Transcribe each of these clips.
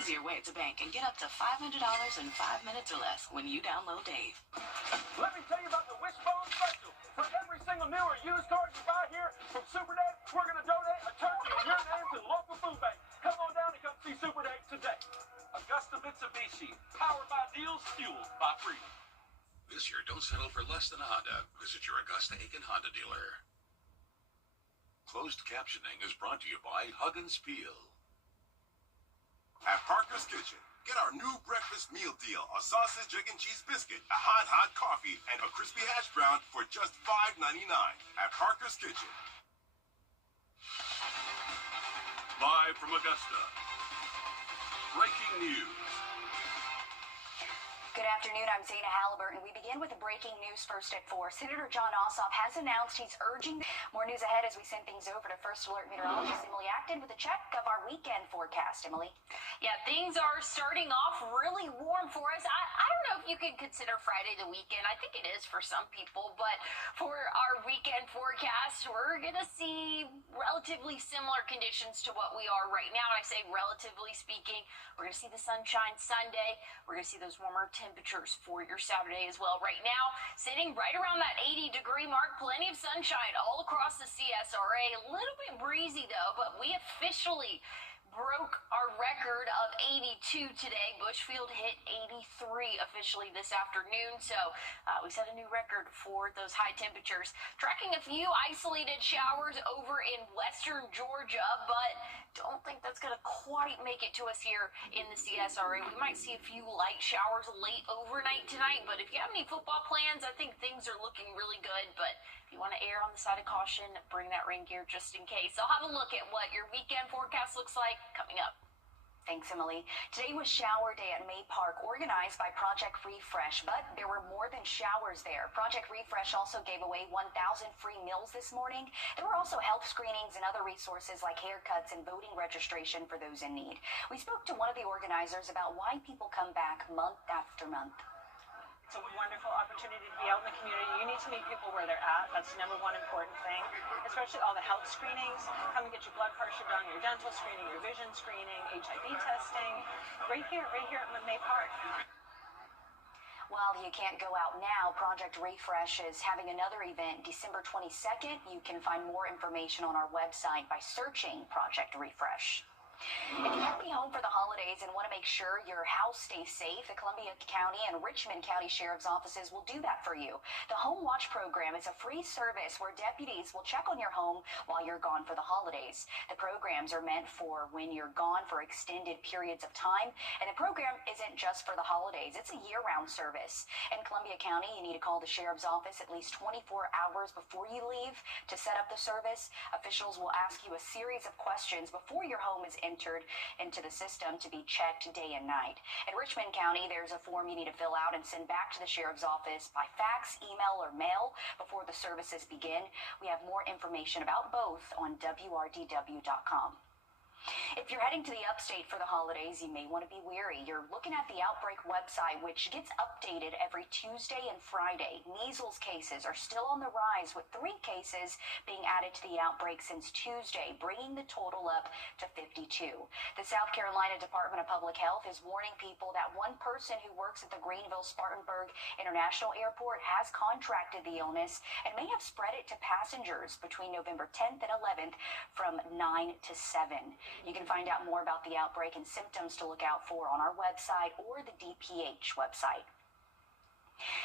easier way to bank and get up to $500 in 5 minutes or less when you download Dave. Let me tell you about the Wishbone Special. For every single new or used car you buy here from Super Dave, we're going to donate a turkey in your name to the local food bank. Come on down and come see Super Dave today. Augusta Mitsubishi, powered by deals, fueled by freedom. This year, don't settle for less than a Honda. Visit your Augusta Aiken Honda dealer. Closed captioning is brought to you by Hug and Spiel. At Parker's Kitchen, get our new breakfast meal deal. A sausage, egg, and cheese biscuit, a hot coffee, and a crispy hash brown for just $5.99 at Parker's Kitchen. Live from Augusta, breaking news. Good afternoon, I'm Zana Halliburton. We begin with the breaking news first at 4. Senator John Ossoff has announced he's urging more news ahead as we send things over to First Alert meteorologist Emily Acton with a check of our weekend forecast. Emily? Yeah, things are starting off really warm for us. I don't know if you can consider Friday the weekend. I think it is for some people, but for our weekend forecast, we're going to see relatively similar conditions to what we are right now. And I say relatively speaking, we're going to see the sunshine Sunday. We're going to see those warmer temperatures for your Saturday as well. Right now, sitting right around that 80-degree mark, plenty of sunshine all across the CSRA. A little bit breezy, though, but we officially broke our record of 82 today. Bushfield hit 83 officially this afternoon, so we set a new record for those high temperatures. Tracking a few isolated showers over in western Georgia, but don't think that's going to quite make it to us here in the CSRA. We might see a few light showers late overnight tonight, but if you have any football plans, I think things are looking really good. But if you want to err on the side of caution, bring that rain gear just in case. I'll have a look at what your weekend forecast looks like coming up. Thanks, Emily. Today was Shower Day at May Park, organized by Project Refresh, but there were more than showers there. Project Refresh also gave away 1,000 free meals this morning. There were also health screenings and other resources like haircuts and voting registration for those in need. We spoke to one of the organizers about why people come back month after month. It's a wonderful opportunity to be out in the community. You need to meet people where they're at. That's the number one important thing, especially all the health screenings. Come and get your blood pressure done, your dental screening, your vision screening, HIV testing, right here at May Park. While you can't go out now, Project Refresh is having another event December 22nd. You can find more information on our website by searching Project Refresh. If you have to be home for the holidays and want to make sure your house stays safe, the Columbia County and Richmond County Sheriff's Offices will do that for you. The Home Watch program is a free service where deputies will check on your home while you're gone for the holidays. The programs are meant for when you're gone for extended periods of time, and the program isn't just for the holidays. It's a year-round service. In Columbia County, you need to call the Sheriff's Office at least 24 hours before you leave to set up the service. Officials will ask you a series of questions before your home is entered into the system to be checked day and night. In Richmond County, there's a form you need to fill out and send back to the Sheriff's Office by fax, email, or mail before the services begin. We have more information about both on wrdw.com. If you're heading to the upstate for the holidays, you may want to be wary. You're looking at the Outbreak website, which gets updated every Tuesday and Friday. Measles cases are still on the rise, with 3 cases being added to the outbreak since Tuesday, bringing the total up to 52. The South Carolina Department of Public Health is warning people that one person who works at the Greenville-Spartanburg International Airport has contracted the illness and may have spread it to passengers between November 10th and 11th from 9 to 7. You can find out more about the outbreak and symptoms to look out for on our website or the DPH website.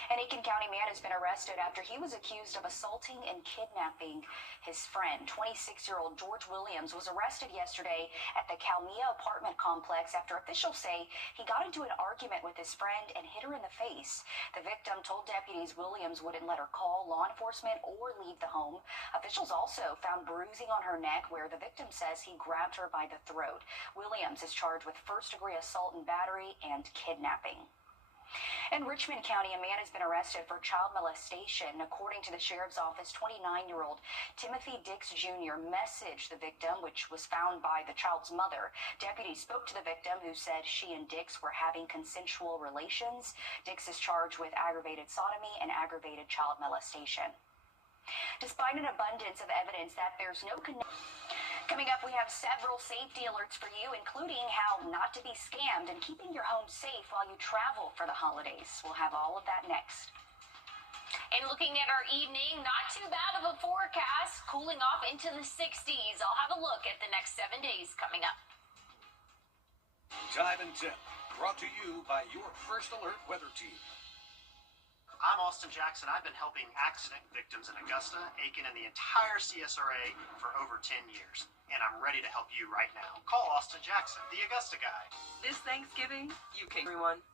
An Aiken County man has been arrested after he was accused of assaulting and kidnapping his friend. 26-year-old George Williams was arrested yesterday at the Calmia apartment complex after officials say he got into an argument with his friend and hit her in the face. The victim told deputies Williams wouldn't let her call law enforcement or leave the home. Officials also found bruising on her neck where the victim says he grabbed her by the throat. Williams is charged with first-degree assault and battery and kidnapping. In Richmond County, a man has been arrested for child molestation. According to the Sheriff's Office, 29-year-old Timothy Dix Jr. messaged the victim, which was found by the child's mother. Deputies spoke to the victim, who said she and Dix were having consensual relations. Dix is charged with aggravated sodomy and aggravated child molestation. Despite an abundance of evidence that there's no connection. Coming up, we have several safety alerts for you, including how not to be scammed and keeping your home safe while you travel for the holidays. We'll have all of that next. And looking at our evening, not too bad of a forecast, cooling off into the 60s. I'll have a look at the next 7 days coming up. Time and Tip, brought to you by your First Alert weather team. I'm Austin Jackson. I've been helping accident victims in Augusta, Aiken, and the entire CSRA for over 10 years. And I'm ready to help you right now. Call Austin Jackson, the Augusta guy. This Thanksgiving, you can, everyone.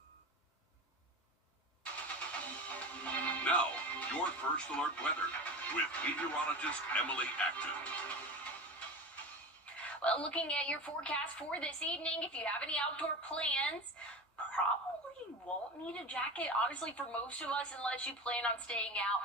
Now, your First Alert weather with meteorologist Emily Acton. Well, looking at your forecast for this evening, if you have any outdoor plans, probably won't need a jacket, honestly, for most of us, unless you plan on staying out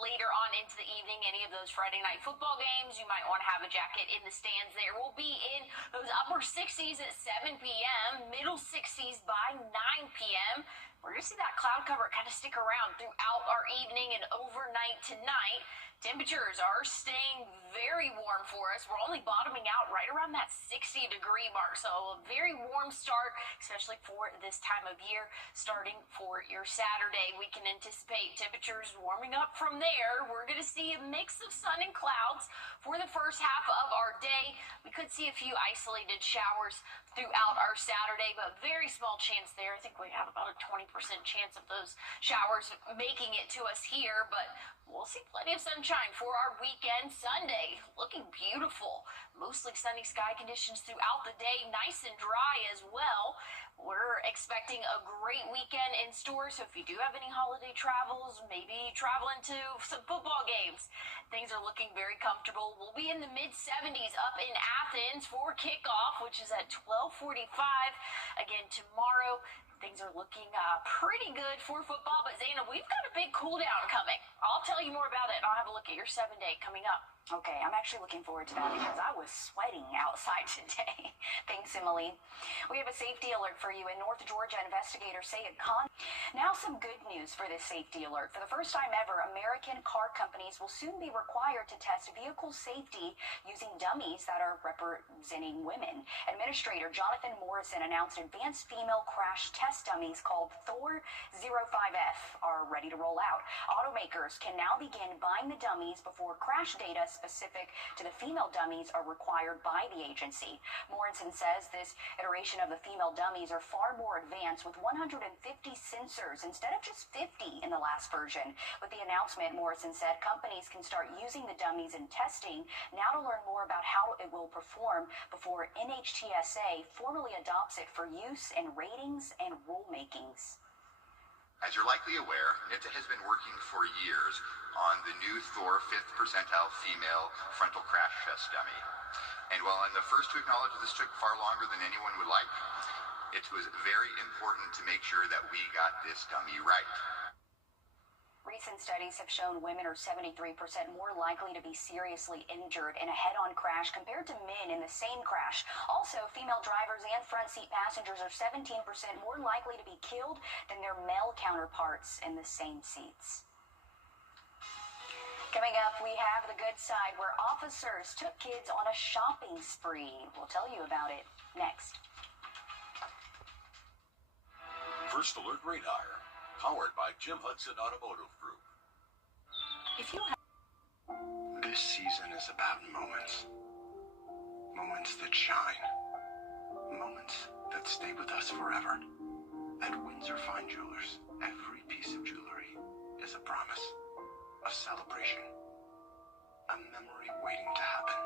later on into the evening. Any of those Friday night football games, you might want to have a jacket in the stands there. We'll be in those upper 60s at 7 p.m., middle 60s by 9 p.m. We're going to see that cloud cover kind of stick around throughout our evening and overnight tonight. Temperatures are staying very warm for us. We're only bottoming out right around that 60-degree mark. So a very warm start, especially for this time of year. Starting for your Saturday, we can anticipate temperatures warming up from there. We're going to see a mix of sun and clouds for the first half of our day. We could see a few isolated showers throughout our Saturday, but very small chance there. I think we have about a 20% chance of those showers making it to us here, but we'll see plenty of sunshine for our weekend. Sunday, looking beautiful. Mostly sunny sky conditions throughout the day, nice and dry as well. We're expecting a great weekend in store, so if you do have any holiday travels, maybe traveling to some football games, things are looking very comfortable. We'll be in the mid-70s up in Athens for kickoff, which is at 12:45. Again, tomorrow, things are looking pretty good for football, but Zaina, we've got a big cool down coming. I'll tell you more about it. I'll have a look at your 7-day coming up. Okay, I'm actually looking forward to that because I was sweating outside today. Thanks, Emily. We have a safety alert for you in North Georgia. Investigators say Now some good news for this safety alert. For the first time ever, American car companies will soon be required to test vehicle safety using dummies that are representing women. Administrator Jonathan Morrison announced advanced female crash test dummies called Thor 05F are ready to roll out. Automakers can now begin buying the dummies before crash data specific to the female dummies are required by the agency. Morrison says this iteration of the female dummies are far more advanced with 150 sensors instead of just 50 in the last version. With the announcement, Morrison said companies can start using the dummies in testing now to learn more about how it will perform before NHTSA formally adopts it for use in ratings and rulemakings. As you're likely aware, NHTSA has been working for years on the new Thor 5th percentile female frontal crash test dummy. And while I'm the first to acknowledge this took far longer than anyone would like, it was very important to make sure that we got this dummy right. Recent studies have shown women are 73% more likely to be seriously injured in a head-on crash compared to men in the same crash. Also, female drivers and front seat passengers are 17% more likely to be killed than their male counterparts in the same seats. Coming up, we have the good side where officers took kids on a shopping spree. We'll tell you about it next. First Alert Radar, powered by Jim Hudson Automotive Group. This season is about moments. Moments that shine. Moments that stay with us forever. At Windsor Fine Jewelers, every piece of jewelry is a promise. A celebration. A memory waiting to happen.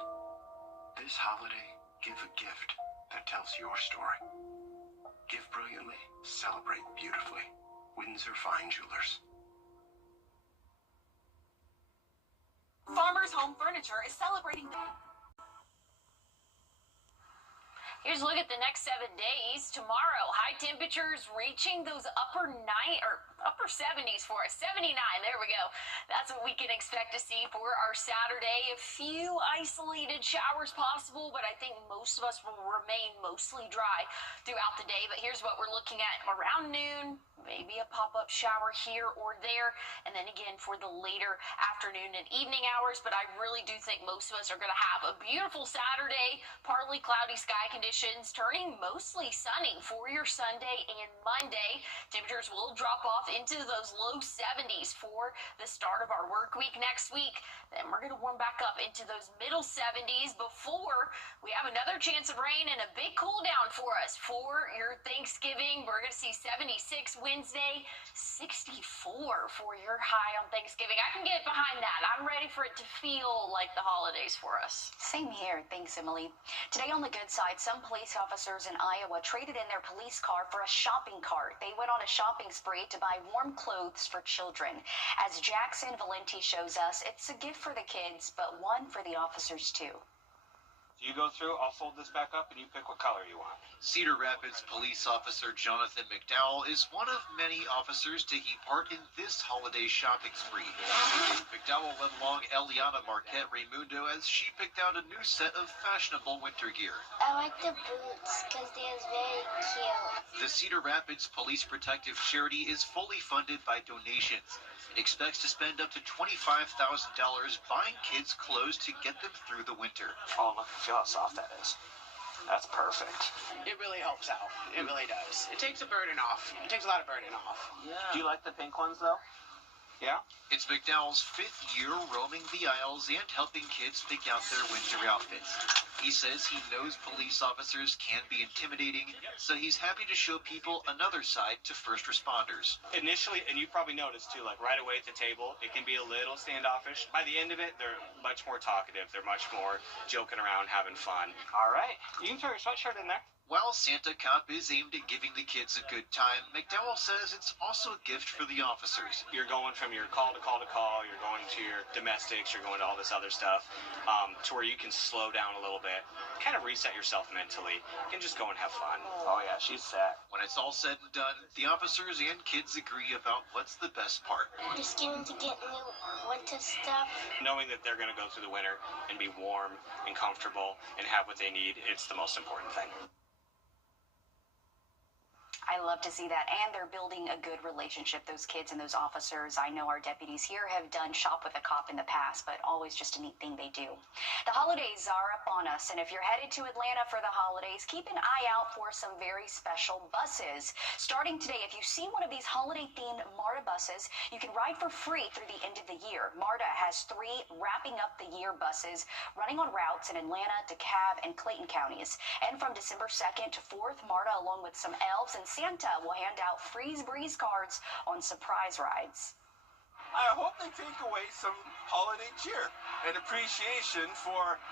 This holiday, give a gift that tells your story. Give brilliantly, celebrate beautifully. Windsor Fine Jewelers. Farmers Home Furniture is celebrating Here's a look at the next 7 days. Tomorrow, high temperatures reaching those upper upper 70s for us. 79, there we go. That's what we can expect to see for our Saturday. A few isolated showers possible, but I think most of us will remain mostly dry throughout the day. But here's what we're looking at around noon. Maybe a pop-up shower here or there, and then again for the later afternoon and evening hours. But I really do think most of us are going to have a beautiful Saturday, partly cloudy sky conditions, turning mostly sunny for your Sunday and Monday. Temperatures will drop off into those low 70s for the start of our work week next week. Then we're going to warm back up into those middle 70s before we have another chance of rain and a big cool down for us for your Thanksgiving. We're going to see 76 Wednesday, 64 for your high on Thanksgiving. I can get behind that. I'm ready for it to feel like the holidays for us. Same here. Thanks, Emily. Today on the good side, some police officers in Iowa traded in their police car for a shopping cart. They went on a shopping spree to buy warm clothes for children. As Jackson Valenti shows us, it's a gift for the kids, but one for the officers too. You go through, I'll fold this back up, and you pick what color you want. Cedar Rapids police officer Jonathan McDowell is one of many officers taking part in this holiday shopping spree. McDowell led along Eliana Marquette Raimundo as she picked out a new set of fashionable winter gear. I like the boots because they're very cute. The Cedar Rapids Police Protective Charity is fully funded by donations. It expects to spend up to $25,000 buying kids clothes to get them through the winter. Oh, look, feel how soft that is. That's perfect. It really helps out. It really does. It takes a burden off. It takes a lot of burden off. Yeah. Do you like the pink ones, though? Yeah? It's McDowell's 5th year roaming the aisles and helping kids pick out their winter outfits. He says he knows police officers can be intimidating, so he's happy to show people another side to first responders. Initially, and you probably noticed too, like right away at the table, it can be a little standoffish. By the end of it, they're much more talkative. They're much more joking around, having fun. All right. You can throw your sweatshirt in there. While Santa Cup is aimed at giving the kids a good time, McDowell says it's also a gift for the officers. You're going from your call to call to call, you're going to your domestics, you're going to all this other stuff, to where you can slow down a little bit, kind of reset yourself mentally, and just go and have fun. Oh yeah, she's set. When it's all said and done, the officers and kids agree about what's the best part. Just getting to get new winter stuff. Knowing that they're going to go through the winter and be warm and comfortable and have what they need, it's the most important thing. I love to see that, and they're building a good relationship, those kids and those officers. I know our deputies here have done Shop with a Cop in the past, but always just a neat thing they do. The holidays are upon us, and if you're headed to Atlanta for the holidays, keep an eye out for some very special buses. Starting today, if you see one of these holiday-themed MARTA buses, you can ride for free through the end of the year. MARTA has 3 wrapping up the year buses running on routes in Atlanta, DeKalb, and Clayton counties. And from December 2nd to 4th, MARTA, along with some elves and Santa, will hand out Freeze Breeze cards on surprise rides. I hope they take away some holiday cheer and appreciation for,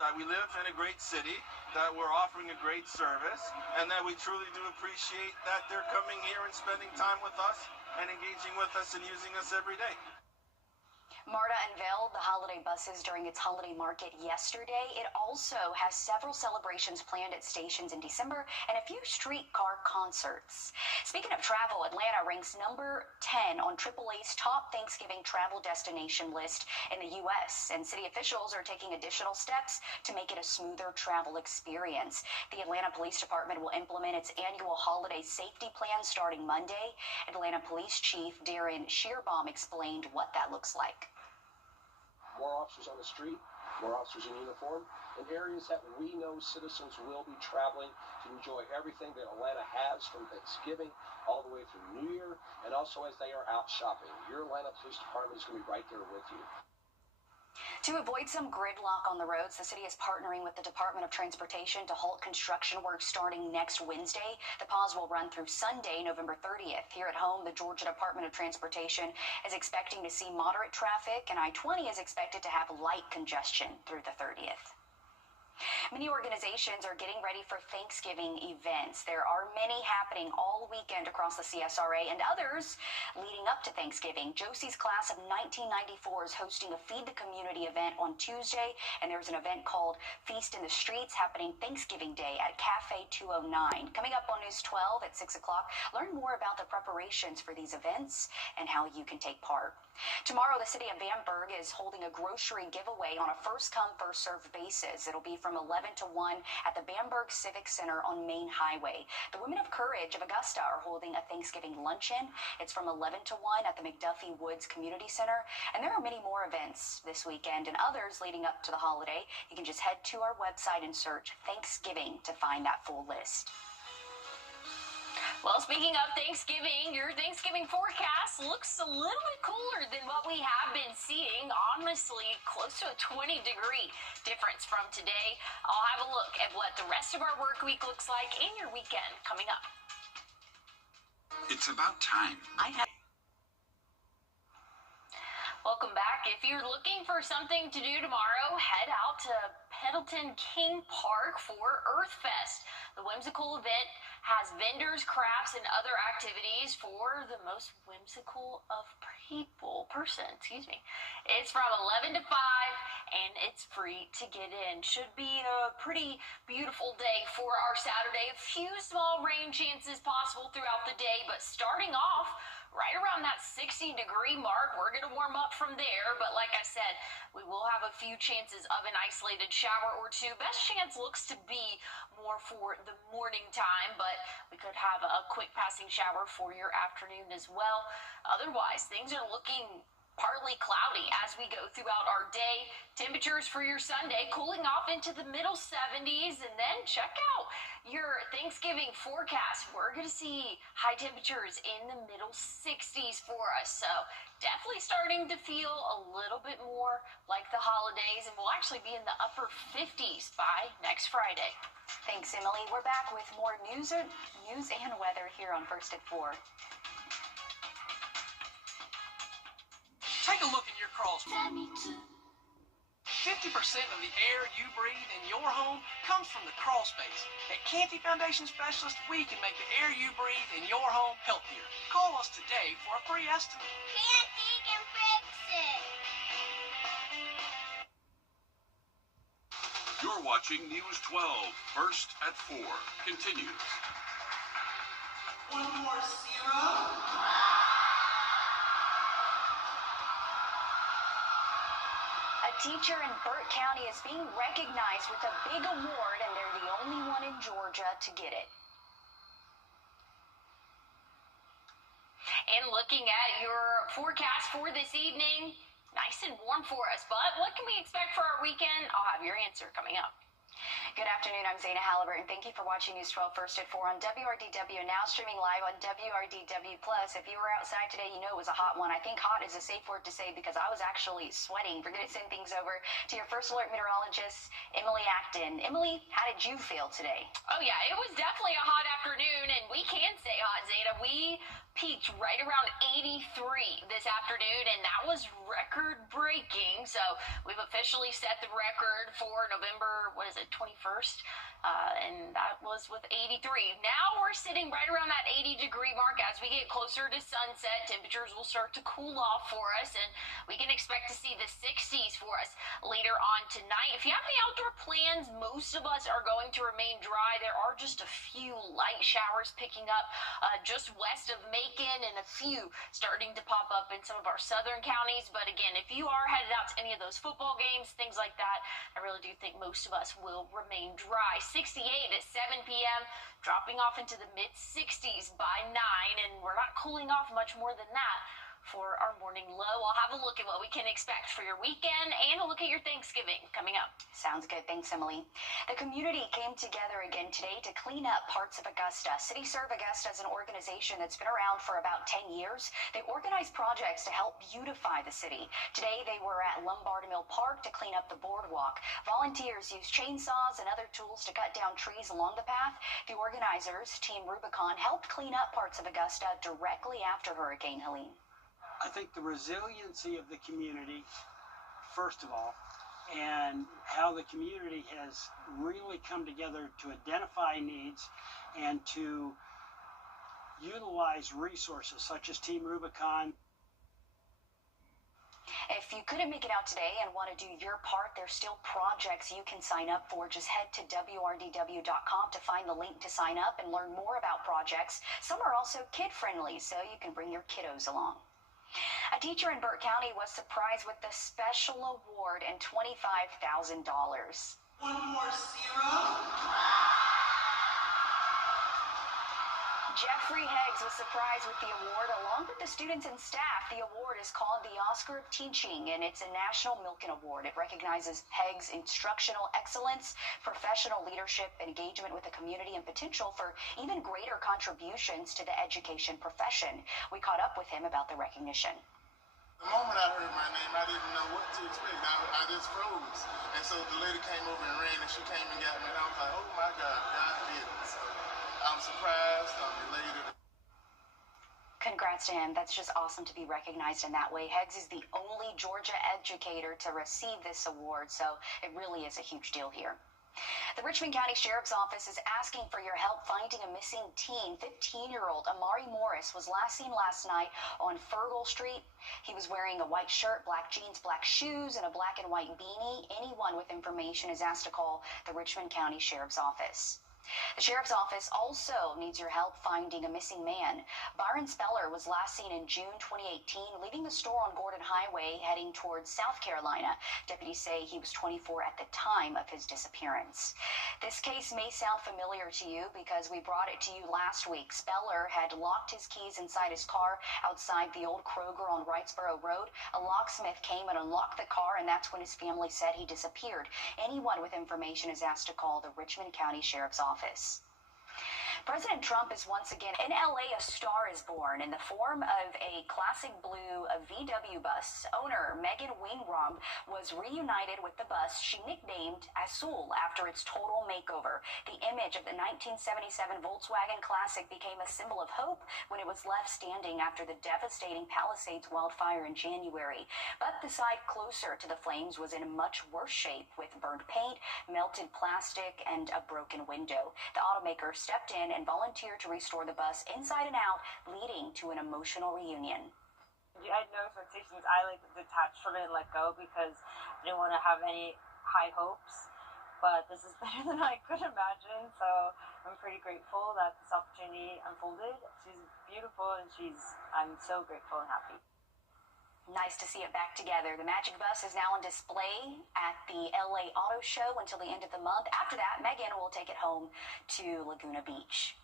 that we live in a great city, that we're offering a great service, and that we truly do appreciate that they're coming here and spending time with us and engaging with us and using us every day. MARTA unveiled the holiday buses during its holiday market yesterday. It also has several celebrations planned at stations in December and a few streetcar concerts. Speaking of travel, Atlanta ranks number 10 on AAA's top Thanksgiving travel destination list in the U.S., and city officials are taking additional steps to make it a smoother travel experience. The Atlanta Police Department will implement its annual holiday safety plan starting Monday. Atlanta Police Chief Darren Shearbaum explained what that looks like. More officers on the street, more officers in uniform, in areas that we know citizens will be traveling to enjoy everything that Atlanta has from Thanksgiving all the way through New Year, and also as they are out shopping. Your Atlanta Police Department is going to be right there with you. To avoid some gridlock on the roads, the city is partnering with the Department of Transportation to halt construction work starting next Wednesday. The pause will run through Sunday, November 30th. Here at home, the Georgia Department of Transportation is expecting to see moderate traffic, and I-20 is expected to have light congestion through the 30th. Many organizations are getting ready for Thanksgiving events. There are many happening all weekend across the CSRA and others leading up to Thanksgiving. Josie's class of 1994 is hosting a Feed the Community event on Tuesday, and there's an event called Feast in the Streets happening Thanksgiving Day at Cafe 209. Coming up on News 12 at 6 o'clock, learn more about the preparations for these events and how you can take part. Tomorrow, the city of Bamberg is holding a grocery giveaway on a first-come, first-served basis. It'll be from 11 to 1 at the Bamberg Civic Center on Main Highway. The Women of Courage of Augusta are holding a Thanksgiving luncheon. It's from 11 to 1 at the McDuffie Woods Community Center. And there are many more events this weekend and others leading up to the holiday. You can just head to our website and search Thanksgiving to find that full list. Well, speaking of Thanksgiving, your Thanksgiving forecast looks a little bit cooler than what we have been seeing. Honestly, close to a 20-degree difference from today. I'll have a look at what the rest of our work week looks like and your weekend coming up. It's about time. Welcome back. If you're looking for something to do tomorrow, head out to Pendleton King Park for Earth Fest. The whimsical event has vendors, crafts, and other activities for the most whimsical of persons. It's from 11 to 5, and it's free to get in. Should be a pretty beautiful day for our Saturday. A few small rain chances possible throughout the day, but starting off right around that 60-degree mark. We're going to warm up from there, but like I said, we will have a few chances of an isolated shower or two. Best chance looks to be more for the morning time, but we could have a quick passing shower for your afternoon as well. Otherwise, things are looking partly cloudy as we go throughout our day. Temperatures for your Sunday cooling off into the middle 70s, and then check out your Thanksgiving forecast. We're going to see high temperatures in the middle 60s for us, so definitely starting to feel a little bit more like the holidays, and we'll actually be in the upper 50s by next Friday. Thanks, Emily. We're back with more news and weather here on First at 4. Take a look in your crawl space. 50% of the air you breathe in your home comes from the crawl space. At Canty Foundation Specialist, we can make the air you breathe in your home healthier. Call us today for a free estimate. Canty can fix it. You're watching News 12, First at 4. Continues. One more syrup. A teacher in Burt County is being recognized with a big award, and they're the only one in Georgia to get it. And looking at your forecast for this evening, nice and warm for us, but what can we expect for our weekend? I'll have your answer coming up. Good afternoon, I'm Zaina Halliburton. Thank you for watching News 12 First at 4 on WRDW, and now streaming live on WRDW+. If you were outside today, you know it was a hot one. I think hot is a safe word to say because I was actually sweating. We're going to send things over to your First Alert meteorologist, Emily Acton. Emily, how did you feel today? Oh yeah, it was definitely a hot afternoon, and we can say hot, Zeta. We peaked right around 83 this afternoon, and that was record-breaking. So we've officially set the record for November, 21st? And that was with 83. Now we're sitting right around that 80-degree mark. As we get closer to sunset, temperatures will start to cool off for us, and we can expect to see the 60s for us later on tonight. If you have any outdoor plans, most of us are going to remain dry. There are just a few light showers picking up just west of Macon, and a few starting to pop up in some of our southern counties. But again, if you are headed out to any of those football games, things like that, I really do think most of us will remain dry. 68 at 7 p.m., dropping off into the mid-60s by 9, and we're not cooling off much more than that for our morning low. I'll have a look at what we can expect for your weekend and a look at your Thanksgiving coming up. Sounds good. Thanks, Emily. The community came together again today to clean up parts of Augusta. City Serve Augusta is an organization that's been around for about 10 years. They organize projects to help beautify the city. Today, they were at Lombard Mill Park to clean up the boardwalk. Volunteers used chainsaws and other tools to cut down trees along the path. The organizers, Team Rubicon, helped clean up parts of Augusta directly after Hurricane Helene. I think the resiliency of the community, first of all, and how the community has really come together to identify needs and to utilize resources such as Team Rubicon. If you couldn't make it out today and want to do your part, there's still projects you can sign up for. Just head to wrdw.com to find the link to sign up and learn more about projects. Some are also kid-friendly, so you can bring your kiddos along. A teacher in Burt County was surprised with the special award and $25,000. One more zero. Jeffrey Heggs was surprised with the award along with the students and staff. The award is called the Oscar of Teaching, and it's a National Milken Award. It recognizes Heggs' instructional excellence, professional leadership, engagement with the community, and potential for even greater contributions to the education profession. We caught up with him about the recognition. The moment I heard my name, I didn't know what to expect. I just froze. And so the lady came over and ran, and she came and got me, and I was like, oh my God, God did it. So I'm surprised, I'm elated. Congrats to him. That's just awesome to be recognized in that way. Heggs is the only Georgia educator to receive this award, so it really is a huge deal here. The Richmond County Sheriff's Office is asking for your help finding a missing teen. 15-year-old Amari Morris was last seen last night on Fergal Street. He was wearing a white shirt, black jeans, black shoes, and a black and white beanie. Anyone with information is asked to call the Richmond County Sheriff's Office. The Sheriff's Office also needs your help finding a missing man. Byron Speller was last seen in June 2018, leaving the store on Gordon Highway heading towards South Carolina. Deputies say he was 24 at the time of his disappearance. This case may sound familiar to you because we brought it to you last week. Speller had locked his keys inside his car outside the old Kroger on Wrightsboro Road. A locksmith came and unlocked the car, and that's when his family said he disappeared. Anyone with information is asked to call the Richmond County Sheriff's Office. President Trump is once again in LA. A star is born in the form of a classic blue VW bus. Owner Megan Wingrump was reunited with the bus she nicknamed Azul after its total makeover. The image of the 1977 Volkswagen Classic became a symbol of hope when it was left standing after the devastating Palisades wildfire in January. But the side closer to the flames was in much worse shape with burned paint, melted plastic, and a broken window. The automaker stepped in and volunteered to restore the bus inside and out, leading to an emotional reunion. I had no expectations. I detached from it and let go because I didn't want to have any high hopes. But this is better than I could imagine, so I'm pretty grateful that this opportunity unfolded. She's beautiful, and I'm so grateful and happy. Nice to see it back together. The Magic Bus is now on display at the LA Auto Show until the end of the month. After that, Megan will take it home to Laguna Beach.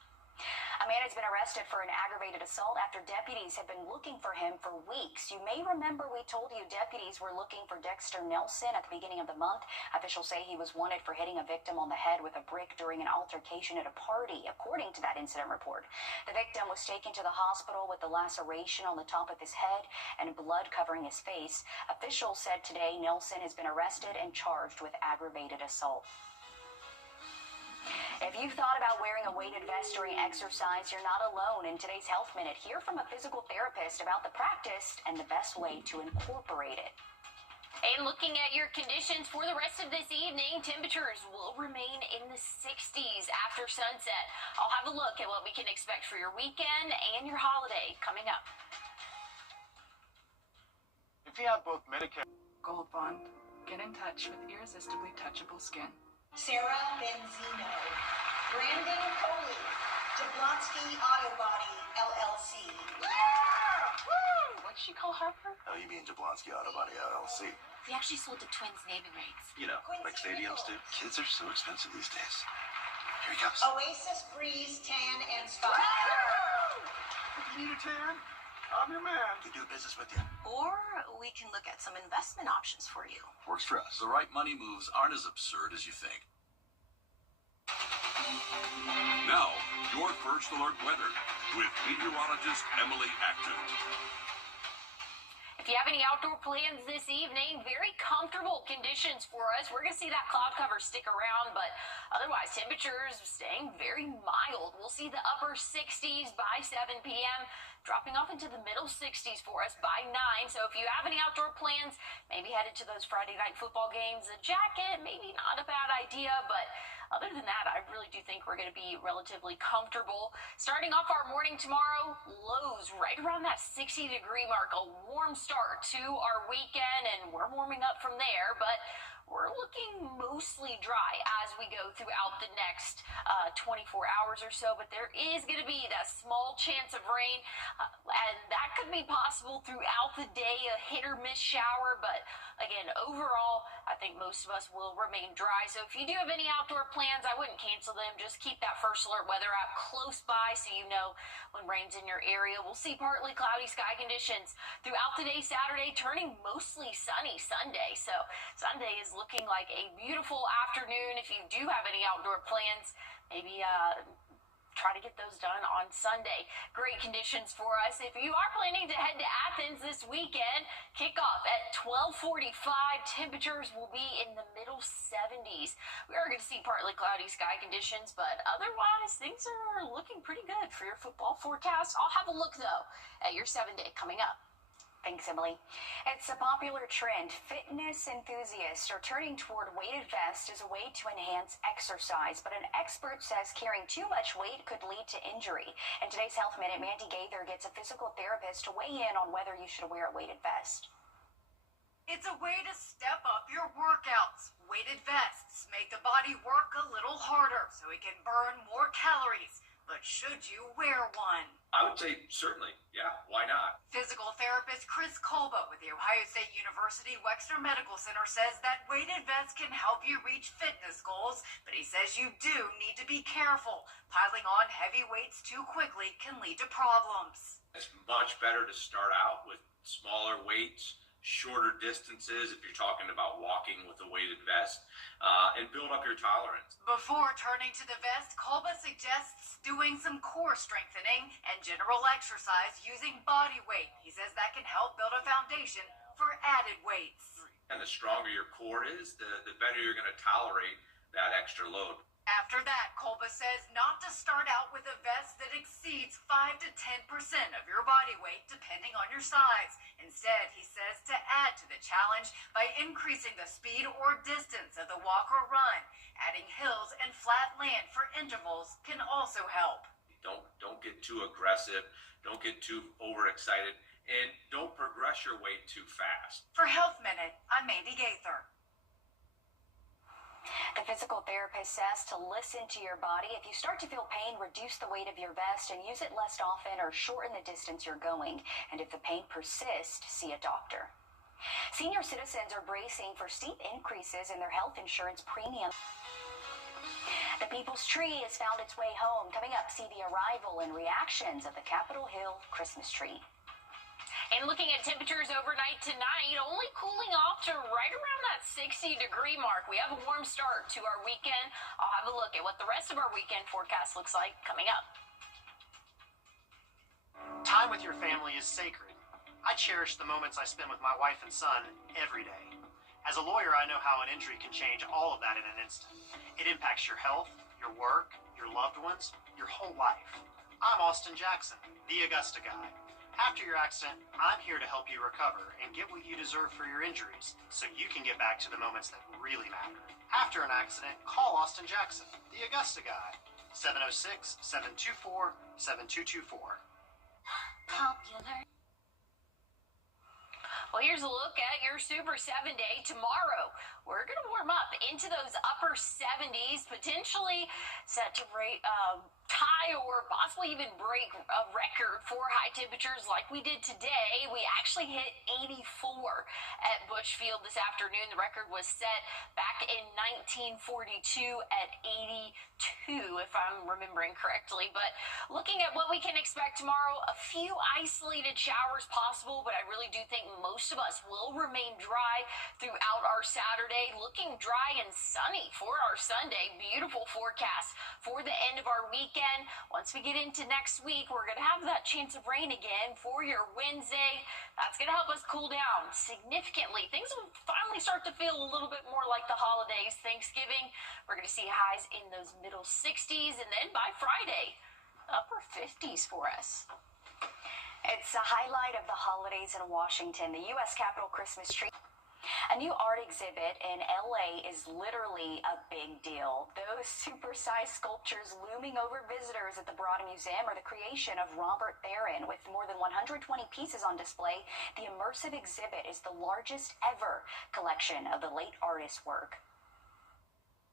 A man has been arrested for an aggravated assault after deputies have been looking for him for weeks. You may remember we told you deputies were looking for Dexter Nelson at the beginning of the month. Officials say he was wanted for hitting a victim on the head with a brick during an altercation at a party, according to that incident report. The victim was taken to the hospital with a laceration on the top of his head and blood covering his face. Officials said today Nelson has been arrested and charged with aggravated assault. If you've thought about wearing a weighted vest during exercise, you're not alone. In today's Health Minute, hear from a physical therapist about the practice and the best way to incorporate it. And looking at your conditions for the rest of this evening, temperatures will remain in the 60s after sunset. I'll have a look at what we can expect for your weekend and your holiday coming up. If you have both Medicare... Gold Bond. Get in touch with irresistibly touchable skin. Sarah Benzino, Brandon Coley, Jablonski Auto Body, LLC. Yeah! Woo! What'd she call Harper? Oh, you mean Jablonski Auto Body LLC? We actually sold the twins' naming rights. You know, like stadiums do. Kids are so expensive these days. Here he comes. Oasis Breeze Tan and Spa. You need a tan? I'm your man. We do business with you. Or we can look at some investment options for you. Works for us. The right money moves aren't as absurd as you think. Now, your First Alert weather with meteorologist Emily Acton. If If you have any outdoor plans this evening, very comfortable conditions for us. We're going to see that cloud cover stick around, but otherwise temperatures staying very mild. We'll see the upper 60s by 7 p.m., dropping off into the middle 60s for us by 9. So if you have any outdoor plans, maybe headed to those Friday night football games, a jacket, maybe not a bad idea, but other than that, I really do think we're going to be relatively comfortable. Starting off our morning tomorrow, lows right around that 60-degree mark, a warm start to our weekend, and we're warming up from there, but we're looking mostly dry as we go throughout the next 24 hours or so, but there is going to be that small chance of rain, and that could be possible throughout the day, a hit or miss shower, but again, overall, I think most of us will remain dry. So if you do have any outdoor plans, I wouldn't cancel them. Just keep that first alert weather app close by so you know when rain's in your area. We'll see partly cloudy sky conditions throughout the day Saturday, turning mostly sunny Sunday. So Sunday is looking like a beautiful afternoon. If you do have any outdoor plans, maybe try to get those done on Sunday. Great conditions for us. If you are planning to head to Athens this weekend, kickoff at 12:45. Temperatures will be in the middle 70s. We are going to see partly cloudy sky conditions, but otherwise things are looking pretty good for your football forecast. I'll have a look, though, at your 7-day coming up. Thanks, Emily. It's a popular trend. Fitness enthusiasts are turning toward weighted vests as a way to enhance exercise, but an expert says carrying too much weight could lead to injury. In today's Health Minute, Mandy Gaither gets a physical therapist to weigh in on whether you should wear a weighted vest. It's a way to step up your workouts. Weighted vests make the body work a little harder so it can burn more calories. But should you wear one? I would say certainly, yeah, why not? Physical therapist Chris Kolba with the Ohio State University Wexner Medical Center says that weighted vests can help you reach fitness goals, but he says you do need to be careful. Piling on heavy weights too quickly can lead to problems. It's much better to start out with smaller weights, shorter distances if you're talking about walking with a weighted vest, and build up your tolerance. Before turning to the vest, Kolba suggests doing some core strengthening and general exercise using body weight. He says that can help build a foundation for added weights. And the stronger your core is, the better you're going to tolerate that extra load. After that, Kolba says not to start out with a vest that exceeds 5 to 10% of your body weight, depending on your size. Instead, he says to add to the challenge by increasing the speed or distance of the walk or run. Adding hills and flat land for intervals can also help. Don't get too aggressive. Don't get too overexcited. And don't progress your weight too fast. For Health Minute, I'm Mandy Gaither. The physical therapist says to listen to your body. If you start to feel pain, reduce the weight of your vest and use it less often or shorten the distance you're going. And if the pain persists, see a doctor. Senior citizens are bracing for steep increases in their health insurance premium. The People's Tree has found its way home. Coming up, see the arrival and reactions of the Capitol Hill Christmas tree. And looking at temperatures overnight tonight, only cooling off to right around that 60-degree mark. We have a warm start to our weekend. I'll have a look at what the rest of our weekend forecast looks like coming up. Time with your family is sacred. I cherish the moments I spend with my wife and son every day. As a lawyer, I know how an injury can change all of that in an instant. It impacts your health, your work, your loved ones, your whole life. I'm Austin Jackson, the Augusta guy. After your accident, I'm here to help you recover and get what you deserve for your injuries so you can get back to the moments that really matter. After an accident, call Austin Jackson, the Augusta guy. 706-724-7224. Popular. Well, here's a look at your Super 7-Day tomorrow. We're going to warm up into those upper 70s, potentially set to tie or possibly even break a record for high temperatures like we did today. We actually hit 84 at Busch Field this afternoon. The record was set back in 1942 at 82, if I'm remembering correctly. But looking at what we can expect tomorrow, a few isolated showers possible, but I really do think most of us will remain dry throughout our Saturday. Looking dry and sunny for our Sunday. Beautiful forecast for the end of our weekend. weekend. Once we get into next week, we're going to have that chance of rain again for your Wednesday. That's going to help us cool down significantly. Things will finally start to feel a little bit more like the holidays. Thanksgiving, we're going to see highs in those middle 60s, and then by Friday, upper 50s for us. It's a highlight of the holidays in Washington, the U.S. Capitol Christmas tree. A new art exhibit in LA is literally a big deal. Those super-sized sculptures looming over visitors at the Wrdw Museum are the creation of Robert Theron. With more than 120 pieces on display, the immersive exhibit is the largest ever collection of the late artist's work.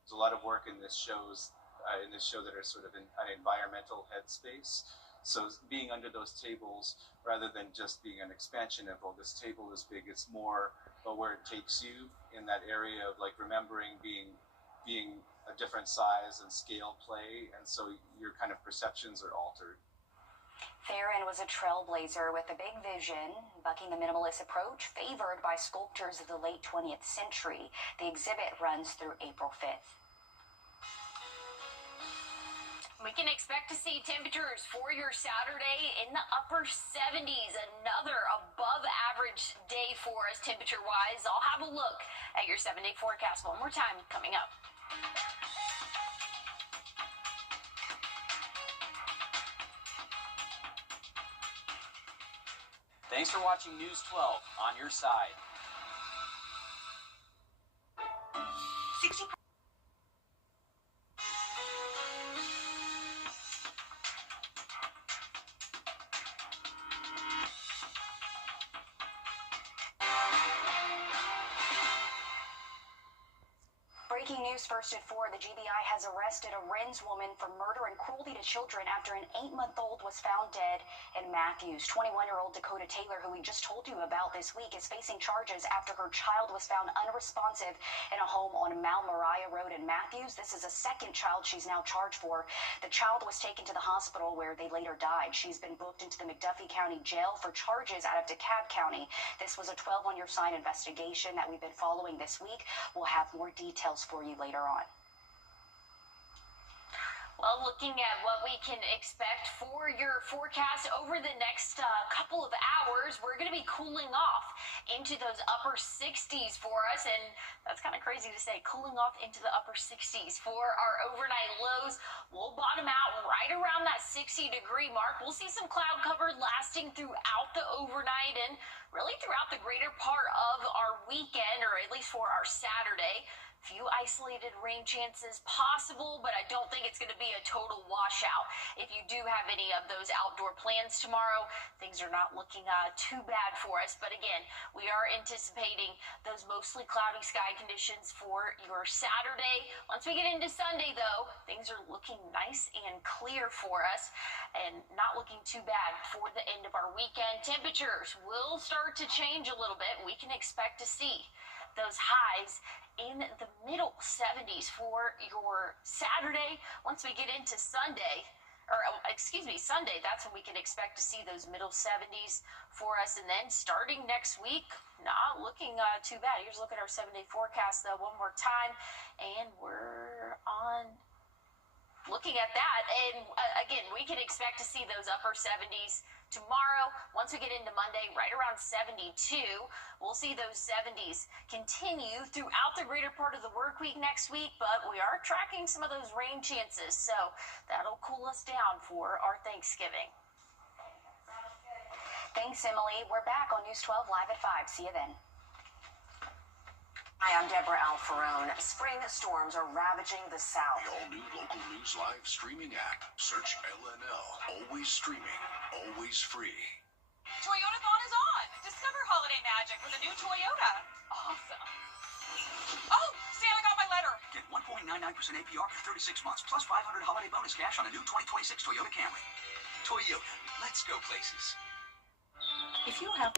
There's a lot of work in this show that are sort of in an environmental headspace. So being under those tables, rather than just being an expansion of, well, this table is big, it's more where it takes you in that area of like remembering being a different size and scale play, and so your kind of perceptions are altered. Theron was a trailblazer with a big vision, bucking the minimalist approach favored by sculptors of the late 20th century. The exhibit runs through April 5th. We can expect to see temperatures for your Saturday in the upper 70s. Another above average day for us temperature-wise. I'll have a look at your 7-day forecast one more time coming up. Thanks for watching News 12 on your side. 60% Breaking news first at 4. The GBI has arrested a Rennes woman for murder and cruelty to children after an 8-month-old was found dead in Matthews. 21-year-old Dakota Taylor, who we just told you about this week, is facing charges after her child was found unresponsive in a home on Mount Moriah Road in Matthews. This is a second child she's now charged for. The child was taken to the hospital where they later died. She's been booked into the McDuffie County Jail for charges out of DeKalb County. This was a 12-on-your-sign investigation that we've been following this week. We'll have more details for you later on. Well, looking at what we can expect for your forecast over the next couple of hours, we're going to be cooling off into those upper 60s for us. And that's kind of crazy to say, cooling off into the upper 60s for our overnight lows. We'll bottom out right around that 60-degree mark. We'll see some cloud cover lasting throughout the overnight and really throughout the greater part of our weekend, or at least for our Saturday. Few isolated rain chances possible, but I don't think it's going to be a total washout. If you do have any of those outdoor plans tomorrow, things are not looking too bad for us. But again, we are anticipating those mostly cloudy sky conditions for your Saturday. Once we get into Sunday, though, things are looking nice and clear for us and not looking too bad for the end of our weekend. Temperatures will start to change a little bit. We can expect to see those highs in the middle 70s for your Saturday. Once we get into Sunday, Sunday, that's when we can expect to see those middle 70s for us. And then starting next week, not looking too bad. Here's a look at our 7-day forecast, though, one more time. And we're on looking at that. And again, we can expect to see those upper 70s tomorrow. Once we get into Monday, right around 72, we'll see those 70s continue throughout the greater part of the work week next week, but we are tracking some of those rain chances, so that'll cool us down for our Thanksgiving. Thanks, Emily. We're back on News 12 Live at 5. See you then. Hi, I'm Deborah Alfarone. Spring storms are ravaging the South. The all-new local news live streaming app. Search LNL. Always streaming. Always free. Toyotathon is on. Discover holiday magic with a new Toyota. Awesome. Oh, Santa got my letter. Get 1.99% APR for 36 months, plus $500 holiday bonus cash on a new 2026 Toyota Camry. Toyota. Let's go places. If you have